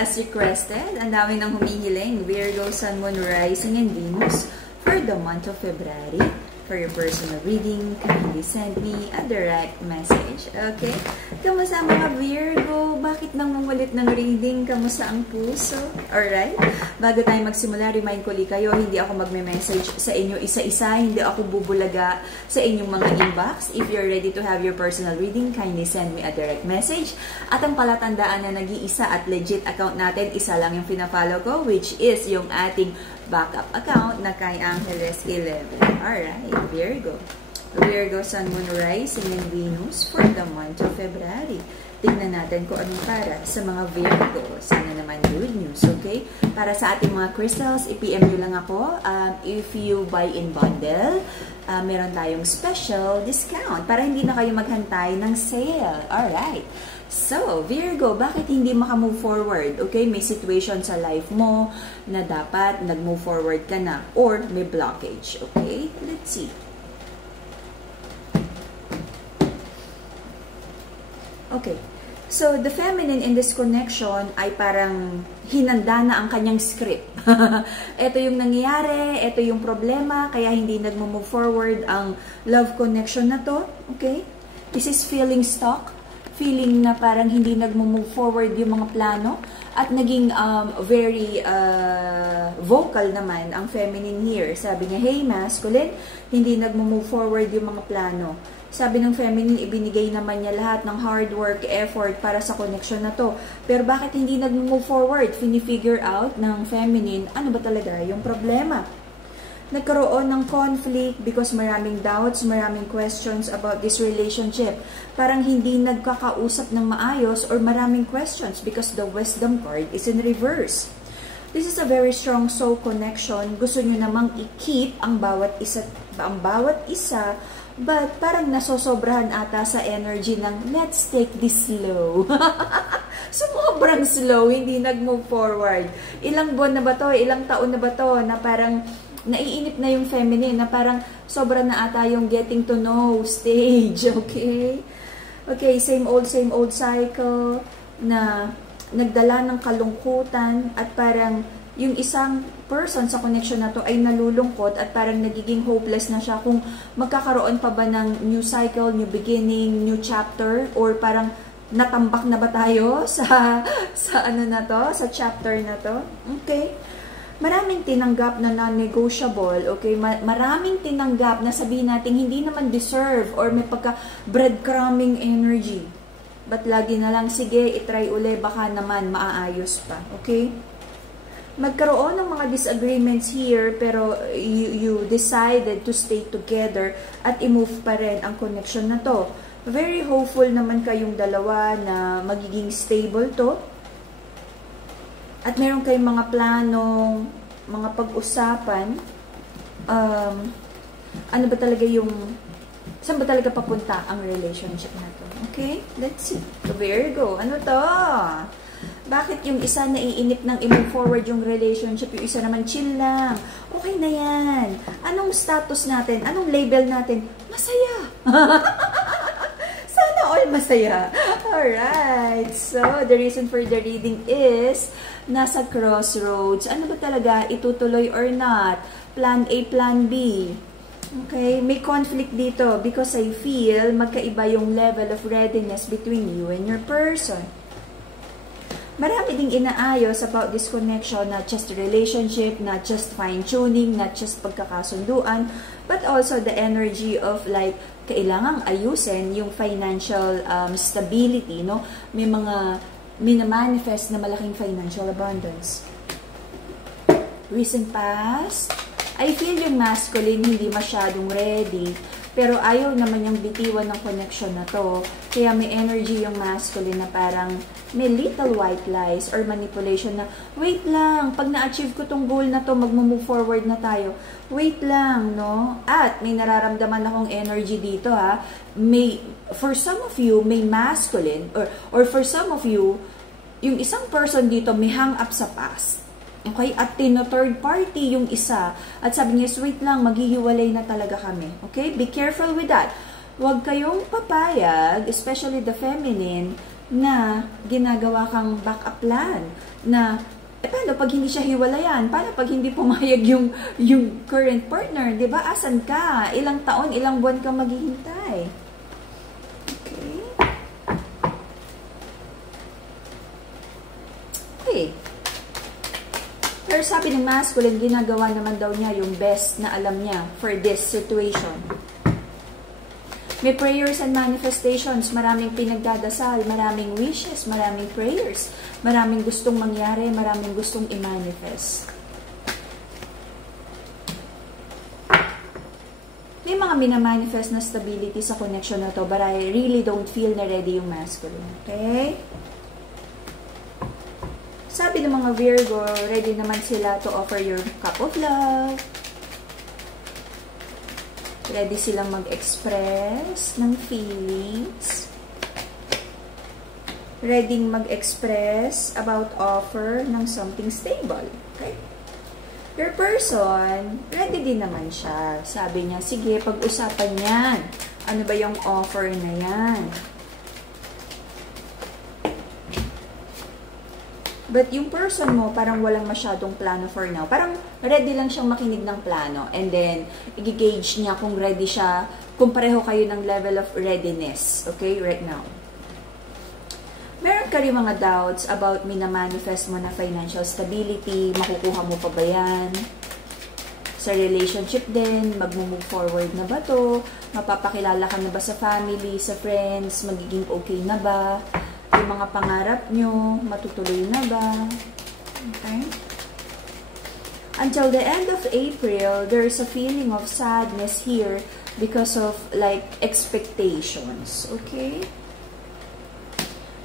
as requested, ang dami ng humihiling, Virgo, Sun, Moon, Rising, and Venus for the month of February. For your personal reading, kindly send me a direct message. Okay? Kamusta mga Virgo? Bakit nangungulit ng reading? Kamusta ang puso? Alright? Bago tayo magsimula, remind ko kayo, hindi ako magme-message sa inyo isa-isa. Hindi ako bubulaga sa inyong mga inbox. If you're ready to have your personal reading, kindly send me a direct message. At ang palatandaan na nag-iisa at legit account natin, isa lang yung pina-follow ko, which is yung ating backup account na kay Angeles 11. Alright, Virgo. Virgo, Sun, Moon, Rising, and Venus for the month of February. Tingnan natin kung anong para sa mga Virgo. Sana naman good news, okay? Para sa ating mga crystals, i-PM nyo lang ako. If you buy in bundle, meron tayong special discount para hindi na kayo maghantay ng sale. Alright. So, Virgo, bakit hindi maka-move forward? Okay, may situation sa life mo na dapat nag-move forward ka na or may blockage. Okay, let's see. Okay, so the feminine in this connection ay parang hinanda na ang kanyang script. Ito yung nangyayari, ito yung problema, kaya hindi nag-move forward ang love connection na to. Okay, this is feeling stuck. Feeling na parang hindi nag-move forward yung mga plano at naging very vocal naman ang feminine here. Sabi niya, hey masculine, hindi nag-move forward yung mga plano. Sabi ng feminine, ibinigay naman niya lahat ng hard work, effort para sa connection na to. Pero bakit hindi nag-move forward? Fini-figure out ng feminine, ano ba talaga yung problema? Nagkaroon ng conflict because maraming doubts, maraming questions about this relationship. Parang hindi nagkakausap ng maayos or maraming questions because the wisdom card is in reverse. This is a very strong soul connection. Gusto nyo namang i-keep ang bawat isa, but parang nasosobrahan ata sa energy ng let's take this slow. Sobrang slow, hindi nag-move forward. Ilang buwan na ba to? Ilang taon na ba to na parang naiinip na yung feminine, na parang sobra na ata yung getting to know stage, okay? Okay, same old cycle na nagdala ng kalungkutan at parang yung isang person sa connection na to ay nalulungkot at parang nagiging hopeless na siya kung magkakaroon pa ba ng new cycle, new beginning, new chapter, or parang natambak na ba tayo sa ano na to, sa chapter na to, okay? Maraming tinanggap na non-negotiable, okay? Maraming tinanggap na sabihin natin hindi naman deserve or may pagka-breadcrumbing energy. But lagi na lang, sige, itry uli, baka naman maaayos pa, okay? Magkaroon ng mga disagreements here, pero you decided to stay together at i-move pa rin ang connection na to. Very hopeful naman kayong dalawa na magiging stable to. At meron kayong mga planong, mga pag-usapan, ano ba talaga yung, saan ba talaga papunta ang relationship na to? Okay? Let's see. Virgo, ano to? Bakit yung isa naiinip ng i-move forward yung relationship, yung isa naman chill lang? Okay na yan. Anong status natin? Anong label natin? Masaya! Sana all masaya. Alright. So, the reason for the reading is nasa crossroads. Ano ba talaga? Itutuloy or not? Plan A, Plan B. Okay? May conflict dito because I feel magkaiba yung level of readiness between you and your person. Marami ding inaayos about this connection, not just relationship, not just fine-tuning, not just pagkakasunduan, but also the energy of like, kailangang ayusin yung financial stability, no? May mga minamanifest na malaking financial abundance. Recent past, I feel yung masculine hindi masyadong ready, pero ayaw naman yung bitiwan ng connection na to. Kaya may energy yung masculine na parang may little white lies or manipulation na, wait lang, pag na-achieve ko tong goal na to, mag-move forward na tayo. Wait lang, no? At may nararamdaman akong energy dito, ha? May, for some of you, may masculine, or for some of you, yung isang person dito may hang up sa past. Okay? At third party yung isa. At sabi niya, wait lang, maghihiwalay na talaga kami. Okay? Be careful with that. Huwag kayong papayag, especially the feminine, na ginagawa kang backup plan na paano pag hindi siya hiwalayan? Paano pag hindi pumayag yung current partner? Di ba? Asan ka? Ilang taon, ilang buwan kang maghihintay? Okay. Okay. Pero sabi ng masculine, ginagawa naman daw niya yung best na alam niya for this situation. May prayers and manifestations, maraming pinagdadasal, maraming wishes, maraming prayers, maraming gustong mangyari, maraming gustong i-manifest. May mga minamanifest na stability sa connection na to, but I really don't feel na ready yung masculine. Okay? Sabi ng mga Virgo, ready naman sila to offer your cup of love. Ready silang mag-express ng feelings. Ready mag-express about offer ng something stable. Okay? Your person, ready din naman siya. Sabi niya, sige, pag-usapan yan. Ano ba yung offer na yan? But yung person mo, parang walang masyadong plano for now. Parang ready lang siyang makinig ng plano. And then, i-gauge niya kung ready siya, kung pareho kayo ng level of readiness. Okay, right now. Meron ka rin mga doubts about minamanifest mo na financial stability, makukuha mo pa ba yan? Sa relationship din, mag-move forward na ba to? Mapapakilala ka na ba sa family, sa friends? Magiging okay na ba? Yung mga pangarap nyo, matutuloy na ba? Okay? Until the end of April, there's a feeling of sadness here because of like expectations. Okay?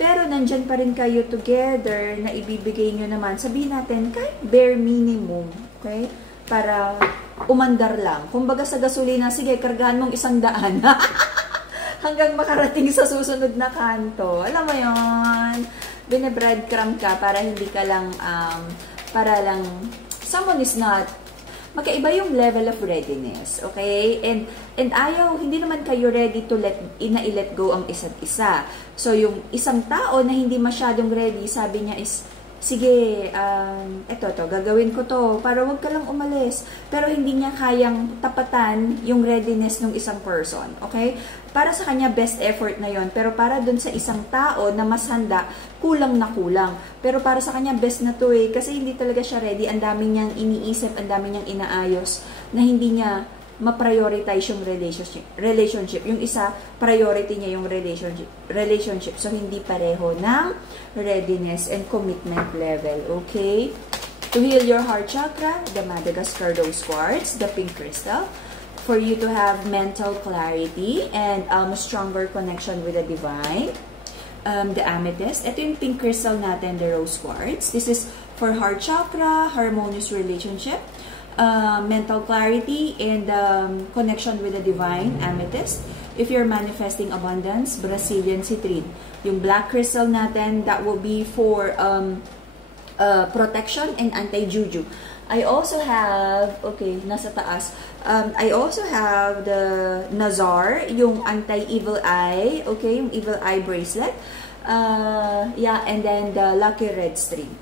Pero nandyan pa rin kayo together na ibibigay nyo naman. Sabihin natin, kahit bare minimum. Okay? Para umandar lang. Kumbaga sa gasolina, sige, kargahan mong 100. Hanggang makarating sa susunod na kanto. Alam mo yon, bine-breadcrumb ka para hindi ka lang, para lang, someone is not, magkaiba yung level of readiness, okay? And ayaw, hindi naman kayo ready to i-let go ang isa't isa. So, yung isang tao na hindi masyadong ready, sabi niya is, sige, gagawin ko to, para wag ka lang umalis. Pero hindi niya kayang tapatan yung readiness ng isang person, okay? Para sa kanya, best effort na yon. Pero para dun sa isang tao na mas handa, kulang na kulang. Pero para sa kanya, best na to eh. Kasi hindi talaga siya ready. Ang dami niyang iniisip, ang dami niyang inaayos na hindi niya ma-prioritize yung relationship. Yung isa, priority niya yung relationship. So, hindi pareho ng readiness and commitment level. Okay? To heal your heart chakra, the Madagascar Rose Quartz, the pink crystal, for you to have mental clarity and stronger connection with the divine. The amethyst. Ito yung pink crystal natin, the rose quartz. This is for heart chakra, harmonious relationship, mental clarity, and connection with the divine, amethyst. If you're manifesting abundance, Brazilian citrine. Yung black crystal natin, that will be for protection and anti-juju. I also have, okay, nasa taas. I also have the Nazar, yung anti-evil eye, okay, yung evil eye bracelet. Yeah, and then the lucky red string.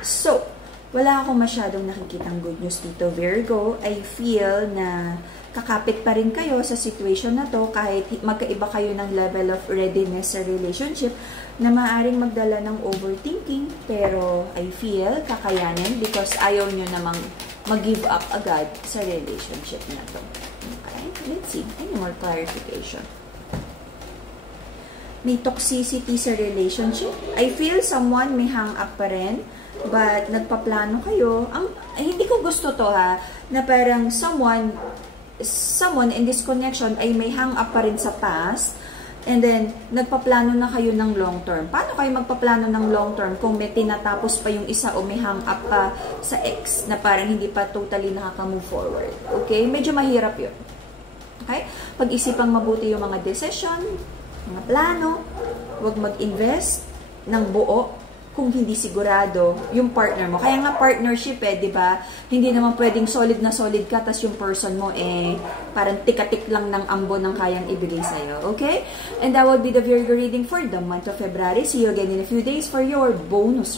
So, wala akong masyadong nakikitang good news dito, Virgo. I feel na kakapit pa rin kayo sa situation na to kahit magkaiba kayo ng level of readiness sa relationship na maaaring magdala ng overthinking, pero I feel kakayanin because ayaw nyo namang mag-give up agad sa relationship na to. Okay? Let's see. Any more clarification? May toxicity sa relationship. I feel someone may hang up pa rin, but nagpaplano kayo. Hindi ko gusto to ha, na parang someone in this connection ay may hang up pa rin sa past, and then nagpaplano na kayo ng long term. Paano kayo magpaplano ng long term kung may tinatapos pa yung isa o may hang up pa sa ex na parang hindi pa totally nakaka-move forward? Okay? Medyo mahirap yun. Okay? Pag-isipang mabuti yung mga decision, mga plano, huwag mag-invest ng buo kung hindi sigurado yung partner mo. Kaya nga partnership di ba? Hindi naman pwedeng solid na solid ka, tas yung person mo parang tikatik lang ng ambon ng kayang ibigay sa'yo. Okay? And that will be the Virgo reading for the month of February. See you again in a few days for your bonus